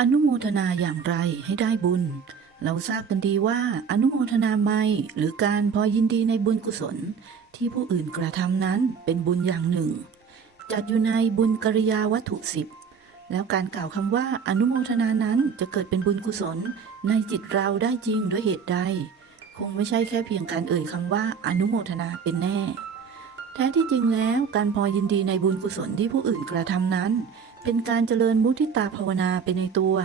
อนุโมทนาอย่างไรให้ได้บุญ เราทราบกันดีว่าอนุโมทนาไม่หรือการพอยินดีในบุญกุศล ที่ผู้อื่นกระทำนั้นเป็นบุญอย่างหนึ่ง จัดอยู่ในบุญกริยาวัตถุสิบแล้วการกล่าวคำว่าอนุโมทนานั้นจะเกิดเป็นบุญกุศล ในจิตเราได้จริงด้วยเหตุใด คงไม่ใช่แค่เพียงการเอ่ยคำว่าอนุโมทนาเป็นแน่ แท้ที่จริงแล้วการพอยินดีในบุญกุศลที่ผู้อื่นกระทำนั้น เป็นการเจริญมุทิตาภาวนาไปในตัว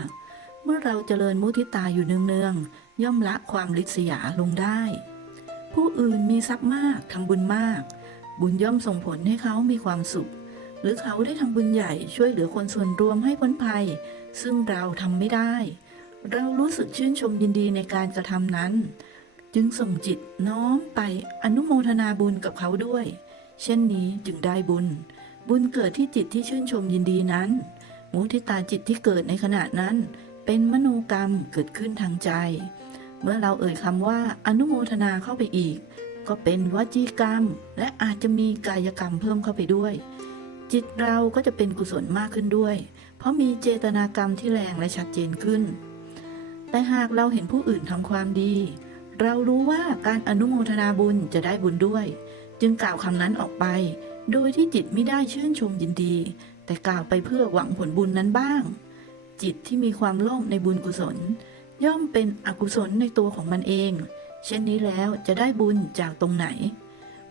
เมื่อเราเจริญมุทิตาอยู่เนืองๆย่อมละความริษยาลงได้ ผู้อื่นมีทรัพย์มากทำบุญมาก บุญย่อมส่งผลให้เขามีความสุข หรือเขาได้ทำบุญใหญ่ช่วยเหลือคนส่วนรวมให้พ้นภัย ซึ่งเราทำไม่ได้ เรารู้สึกชื่นชมยินดีในการกระทำนั้น จึงส่งจิตน้อมไปอนุโมทนาบุญกับเขาด้วย เช่นนี้จึงได้บุญ บุญเกิดที่จิตที่ชื่นชมยินดีนั้น มุทิตาจิตที่เกิดในขณะนั้น เป็นมโนกรรมเกิดขึ้นทางใจ เมื่อเราเอ่ยคำว่าอนุโมทนาเข้าไปอีก ก็เป็นวจีกรรม และอาจจะมีกายกรรมเพิ่มเข้าไปด้วย จิตเราก็จะเป็นกุศลมากขึ้นด้วย เพราะมีเจตนากรรมที่แรงและชัดเจนขึ้น แต่หากเราเห็นผู้อื่นทำความดี เรารู้ว่าการอนุโมทนาบุญจะได้บุญด้วย จึงกล่าวคำนั้นออกไปโดยที่จิตไม่ได้ชื่นชมยินดี แต่กล่าวไปเพื่อหวังผลบุญนั้นบ้าง จิตที่มีความโลภในบุญกุศล ย่อมเป็นอกุศลในตัวของมันเอง เช่นนี้แล้วจะได้บุญจากตรงไหน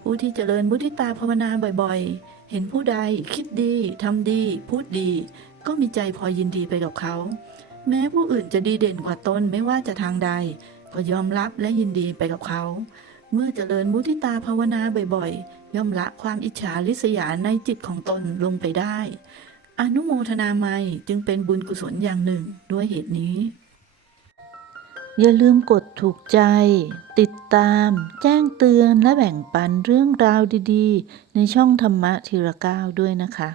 ผู้ที่เจริญมุทิตาภาวนาบ่อยๆ เห็นผู้ใดคิดดีทำดี พูดดี ก็มีใจพอยินดีไปกับเขา แม้ผู้อื่นจะดีเด่นกว่าตนไม่ว่าจะทางใด ก็ยอมรับและยินดีไปกับเขา เมื่อเจริญมุทิตาภาวนาบ่อยๆ ย่อมละความอิจฉาริษยาในจิตของตนลงไปได้ อนุโมทนาไมจึงเป็นบุญกุศลอย่างหนึ่งด้วยเหตุนี้ อย่าลืมกดถูกใจ ติดตาม แจ้งเตือนและแบ่งปันเรื่องราวดีๆ ในช่องธรรมะทีละก้าวด้วยนะคะ